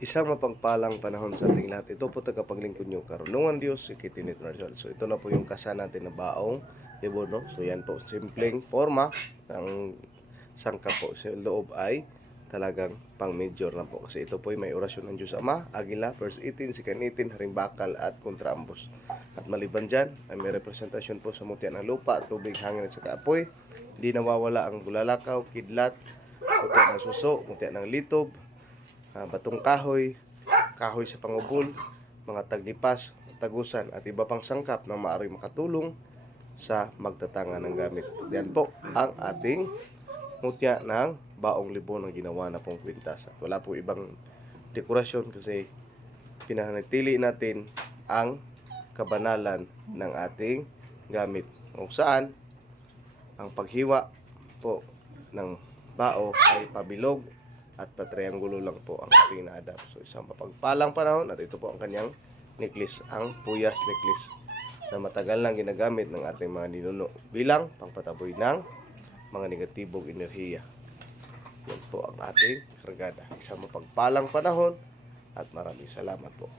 Isang mapagpalang panahon sa ating lahat. Ito po tagapaglingkod nyo karunungan Diyos, ikitinit Marshall. So ito na po yung kasa natin na baong libon, no? So yan po, simpleng forma ng sangkap po sa loob ay talagang pang major na po. Kasi ito po ay may orasyon ng Diyos Ama, Agila, verse 18, Sikan 18, Harimbakal at Kontrambos. At maliban dyan, ay may representasyon po sa mutya ng lupa, tubig, hangin at saka apoy. Hindi nawawala ang bulalakaw, kidlat, mutya ng suso, mutya ng litob, batong kahoy, kahoy sa pangubol, mga taglipas, tagusan at iba pang sangkap na maaaring makatulong sa magtatanga ng gamit. Yan po ang ating mutya ng baong libon ng ginawa na pong kwintas. At wala po ibang dekorasyon kasi pinanatili natin ang kabanalan ng ating gamit. Kung saan ang paghiwa po ng bao ay pabilog at patriangulo lang po ang ating na-adapt. So isang mapagpalang panahon at ito po ang kanyang necklace, ang Puyas necklace na matagal nang ginagamit ng ating mga ninuno bilang pangpataboy ng mga negatibong enerhiya. Yan po ang ating kargada. Isang mapagpalang panahon at maraming salamat po.